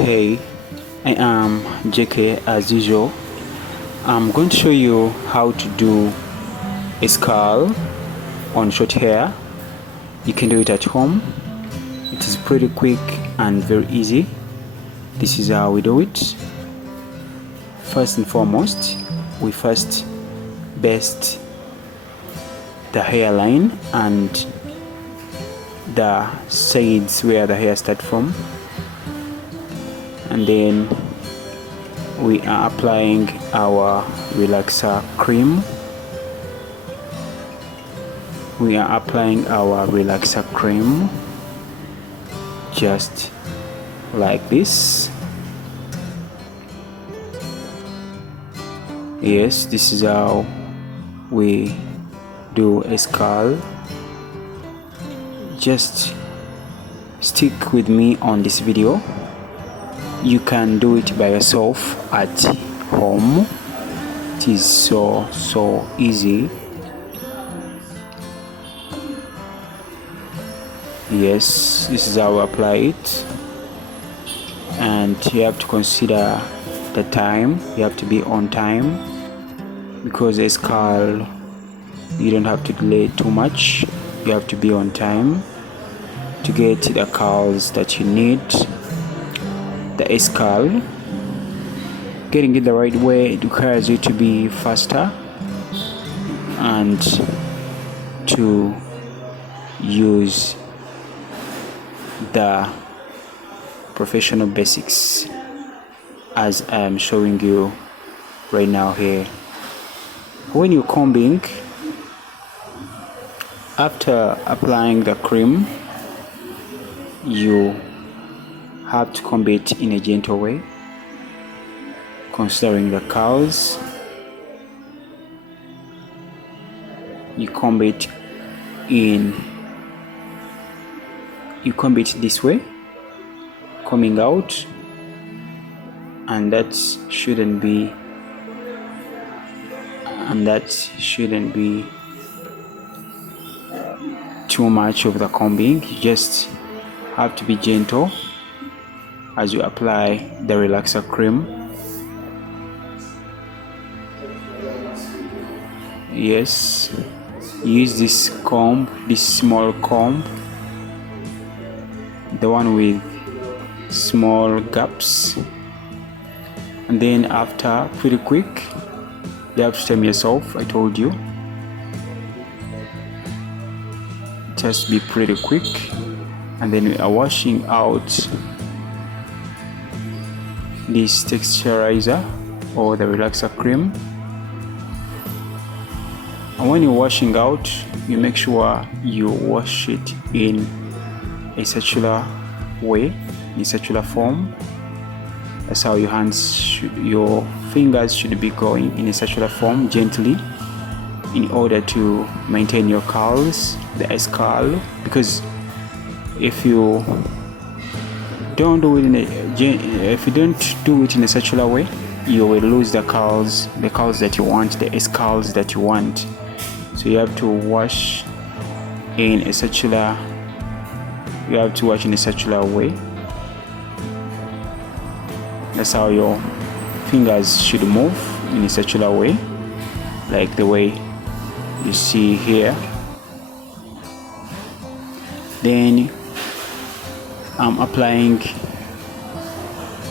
Hey, I am JK as usual. I'm going to show you how to do a scarf on short hair. You can do it at home. It is pretty quick and very easy. This is how we do it. First and foremost, we first best the hairline and the sides where the hair starts from, and then we are applying our relaxer cream. Just like this. Yes, this is how we do a scarf. Just stick with me on this video. You can do it by yourself at home. It is so easy. Yes, this is how we apply it, and you have to consider the time. You have to be on time, because a scarf you don't have to delay too much. You have to be on time to get the curls that you need. The scarf, getting it the right way, it requires you to be faster and to use the professional basics as I am showing you right now here. When you're combing, after applying the cream, you have to comb it in a gentle way, considering the curls. You comb it this way, coming out, and that shouldn't be too much of the combing. You just have to be gentle as you apply the relaxer cream. Yes, use this comb, this small comb, the one with small gaps, and then after, pretty quick, you have to time yourself. I told you, just be pretty quick. And then we are washing out this texturizer or the relaxer cream. And when you're washing out, you make sure you wash it in a circular way, in circular form. That's how your fingers should be going in a circular form, gently, in order to maintain your curls, the scarf. Because if you don't do it in a circular way, you will lose the curls that you want, the scarves that you want. So you have to wash in a circular way. That's how your fingers should move, in a circular way, like the way you see here. Then I'm applying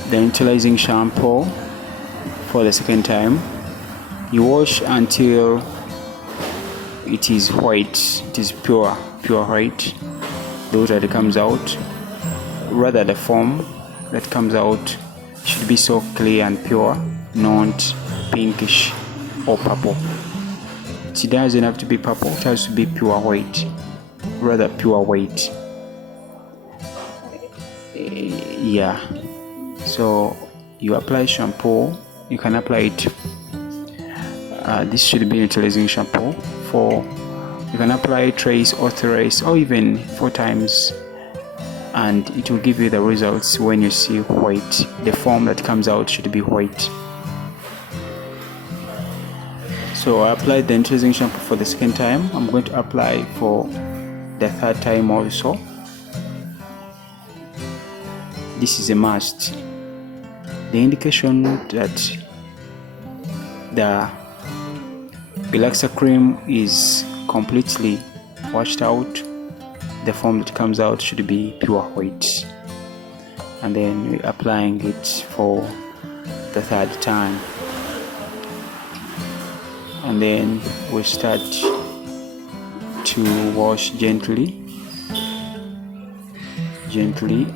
the neutralizing shampoo for the second time. You wash until it is white, it is pure white. The water that comes out, rather the foam that comes out, should be so clear and pure, not pinkish or purple. It doesn't have to be purple, it has to be pure white, rather pure white. Yeah, so you apply shampoo. You can apply it, this should be neutralizing shampoo. You can apply trace or thrice or even 4 times, and it will give you the results. When you see white, the foam that comes out should be white. So I applied the neutralizing shampoo for the second time. I'm going to apply for the third time also. This is a must. the indication that the relaxer cream is completely washed out, the foam that comes out should be pure white. And then we're applying it for the third time, and then we start to wash gently,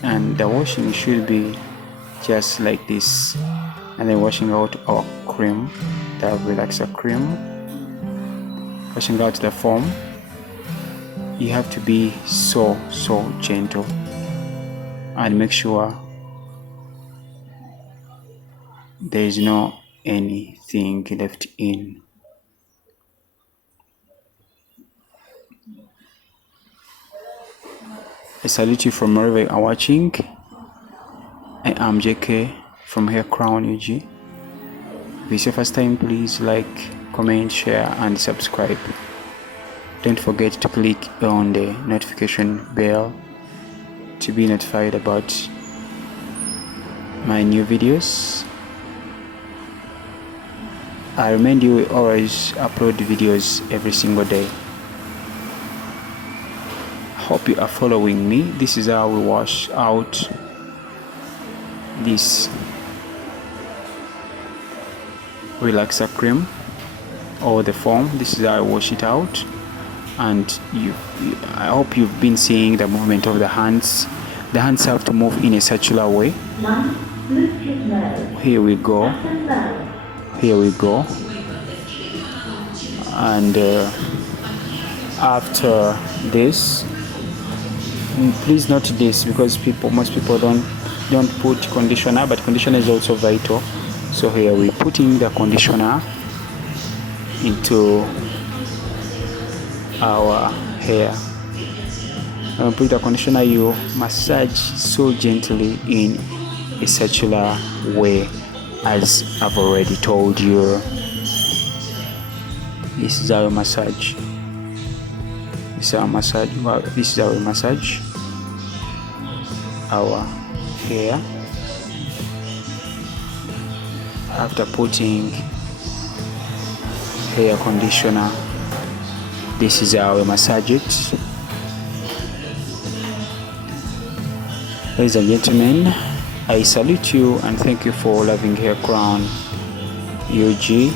and the washing should be just like this. And then washing out our cream, the relaxer cream, washing out the foam. You have to be so gentle and make sure there is no anything left in. I salute you from wherever you are watching. I am JK from Hair Crown UG. If it's your first time, please like, comment, share and subscribe. Don't forget to click on the notification bell to be notified about my new videos. I remind you, we always upload videos every single day. Hope you are following me. This is how we wash out this relaxer cream or the foam. This is how I wash it out. And I hope you've been seeing the movement of the hands. The hands have to move in a circular way. Here we go. And after this, please note this, because most people don't put conditioner, but conditioner is also vital. So here we're putting the conditioner into our hair. When you put the conditioner, you massage so gently in a circular way, as I've already told you. This is how we massage. This is how we massage our hair after putting hair conditioner. This is how we massage it. Ladies and gentlemen, I salute you and thank you for loving Hair Crown UG,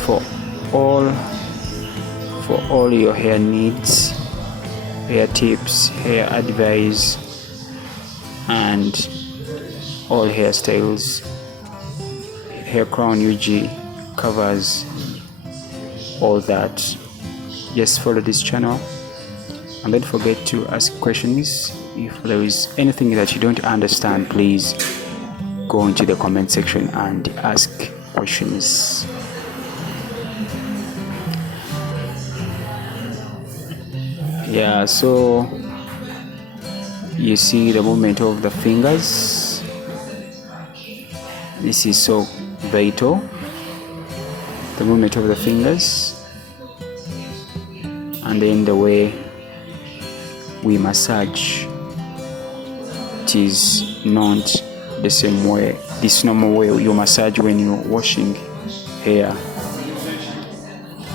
for all your hair needs, hair tips, hair advice, and all hairstyles. Hair Crown UG covers all that. Just follow this channel and don't forget to ask questions. If there is anything that you don't understand, please go into the comment section and ask questions. Yeah, so you see the movement of the fingers. This is so vital, the movement of the fingers, and then the way we massage. It is not the same way, this normal way you massage when you're washing hair.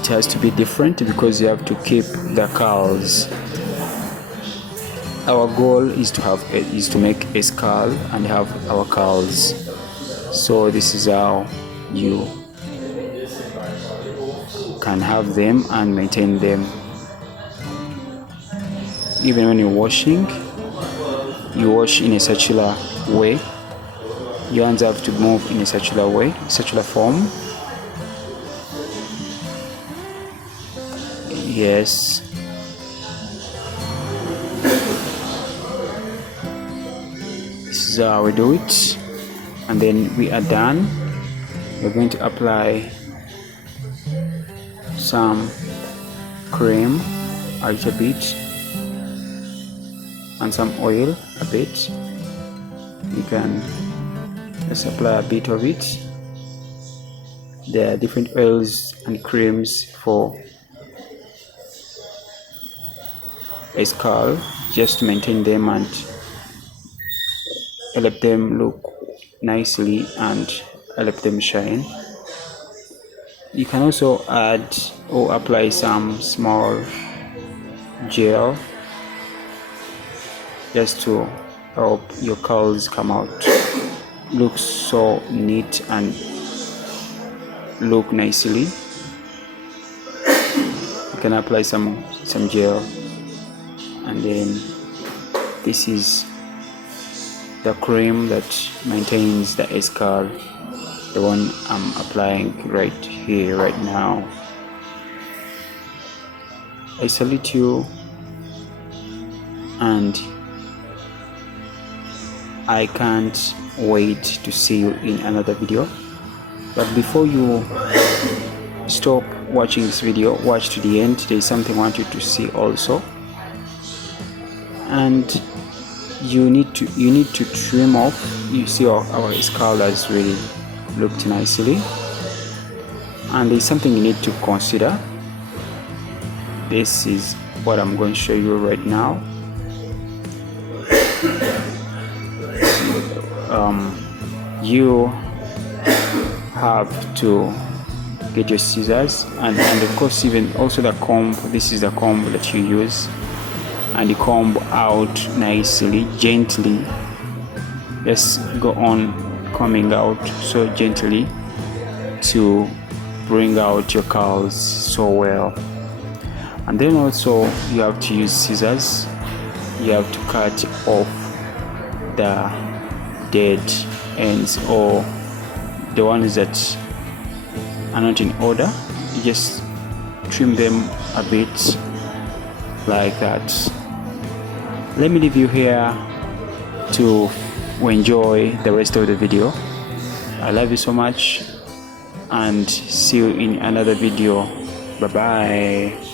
It has to be different because you have to keep the curls. Our goal is to make a skull and have our curls. So this is how you can have them and maintain them. Even when you're washing, you wash in a circular way. Your hands have to move in a circular way, circular form. Yes. This is how we do it. And then we are done. We're going to apply some cream a little bit and some oil a bit. You can just apply a bit of it. There are different oils and creams for a skull, just to maintain them and let them look nicely and let them shine. You can also add or apply some small gel just to help your curls come out, look so neat and look nicely. You can apply some gel, and then this is the cream that maintains the S curl, the one I'm applying right here right now. I salute you, and I can't wait to see you in another video. But before you stop watching this video, watch to the end. There is something I want you to see also, and you need to trim off. You see our skull has really looked nicely, and there's something you need to consider. This is what I'm going to show you right now. You have to get your scissors and of course even also the comb. This is the comb that you use, and you comb out nicely, gently. Just go on combing out so gently to bring out your curls so well. And then also you have to use scissors. You have to cut off the dead ends or the ones that are not in order. You just trim them a bit like that. Let me leave you here to enjoy the rest of the video. I love you so much, and see you in another video. Bye bye.